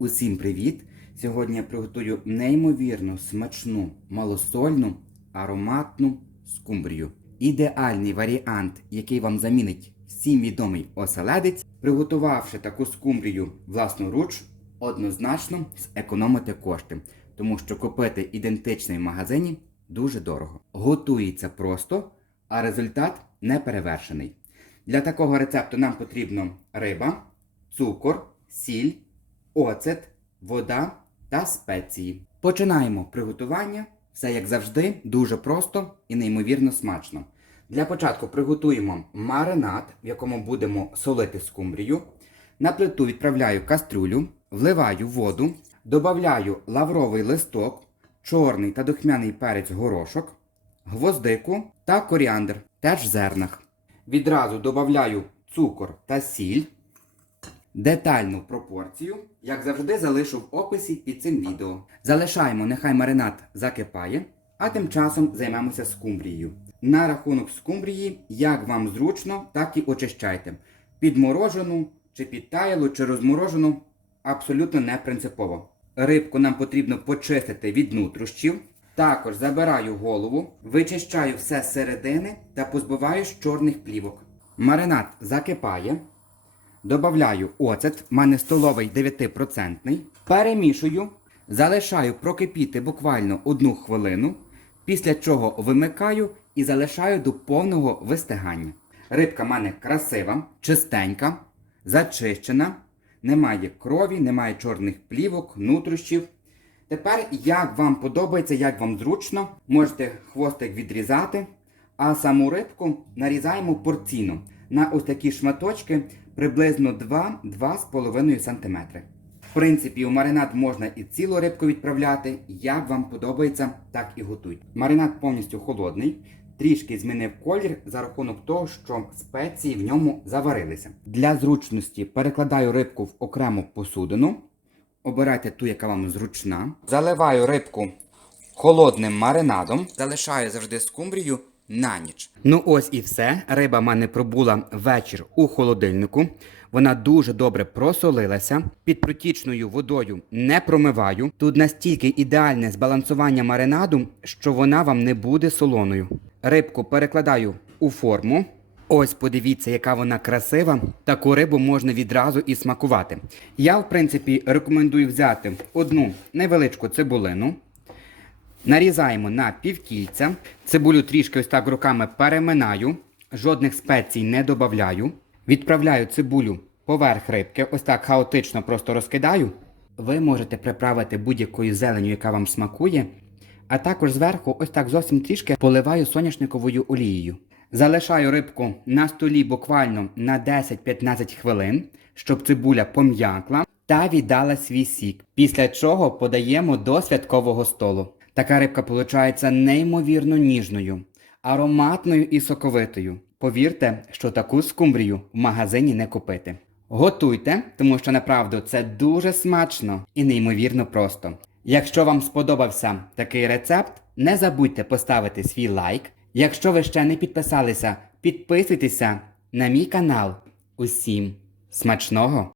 Усім привіт! Сьогодні я приготую неймовірно смачну, малосольну, ароматну скумбрію. Ідеальний варіант, який вам замінить всім відомий оселедець, приготувавши таку скумбрію власноруч, однозначно зекономите кошти, тому що купити ідентичний в магазині дуже дорого. Готується просто, а результат не перевершений. Для такого рецепту нам потрібно риба, цукор, сіль, оцет, вода та спеції. Починаємо приготування. Все як завжди, дуже просто і неймовірно смачно. Для початку приготуємо маринад, в якому будемо солити скумбрію. На плиту відправляю кастрюлю, вливаю воду, додаю лавровий листок, чорний та духмяний перець горошок, гвоздику та коріандр, теж в зернах. Відразу додаю цукор та сіль. Детальну пропорцію, як завжди, залишу в описі під цим відео. Залишаємо, нехай маринад закипає, а тим часом займемося скумбрією. На рахунок скумбрії, як вам зручно, так і очищайте. Підморожену, чи підтаялу, чи розморожену абсолютно не принципово. Рибку нам потрібно почистити від нутрощів. Також забираю голову, вичищаю все з середини та позбиваю з чорних плівок. Маринад закипає. Добавляю оцет, в мене столовий 9%. Перемішую, залишаю прокипіти буквально одну хвилину, після чого вимикаю і залишаю до повного вистигання. Рибка в мене красива, чистенька, зачищена, немає крові, немає чорних плівок, нутрощів. Тепер, як вам подобається, як вам зручно, можете хвостик відрізати, а саму рибку нарізаємо порційно на ось такі шматочки приблизно 2-2,5 см. В принципі, у маринад можна і цілу рибку відправляти, як вам подобається, так і готуйте. Маринад повністю холодний, трішки змінив колір за рахунок того, що спеції в ньому заварилися. Для зручності перекладаю рибку в окрему посудину. Обирайте ту, яка вам зручна. Заливаю рибку холодним маринадом. Залишаю завжди скумбрію на ніч. Ну ось і все. Риба в мене пробула вечір у холодильнику. Вона дуже добре просолилася. Під протічною водою не промиваю. Тут настільки ідеальне збалансування маринаду, що вона вам не буде солоною. Рибку перекладаю у форму. Ось подивіться, яка вона красива. Таку рибу можна відразу і смакувати. Я, в принципі, рекомендую взяти одну невеличку цибулину. Нарізаємо на півкільця. Цибулю трішки ось так руками переминаю, жодних спецій не додаю. Відправляю цибулю поверх рибки, ось так хаотично просто розкидаю. Ви можете приправити будь-якою зеленю, яка вам смакує. А також зверху, ось так зовсім трішки поливаю соняшниковою олією. Залишаю рибку на столі буквально на 10-15 хвилин, щоб цибуля пом'якла та віддала свій сік. Після чого подаємо до святкового столу. Така рибка виходить неймовірно ніжною, ароматною і соковитою. Повірте, що таку скумбрію в магазині не купити. Готуйте, тому що направду це дуже смачно і неймовірно просто. Якщо вам сподобався такий рецепт, не забудьте поставити свій лайк. Якщо ви ще не підписалися, підписуйтеся на мій канал. Усім смачного!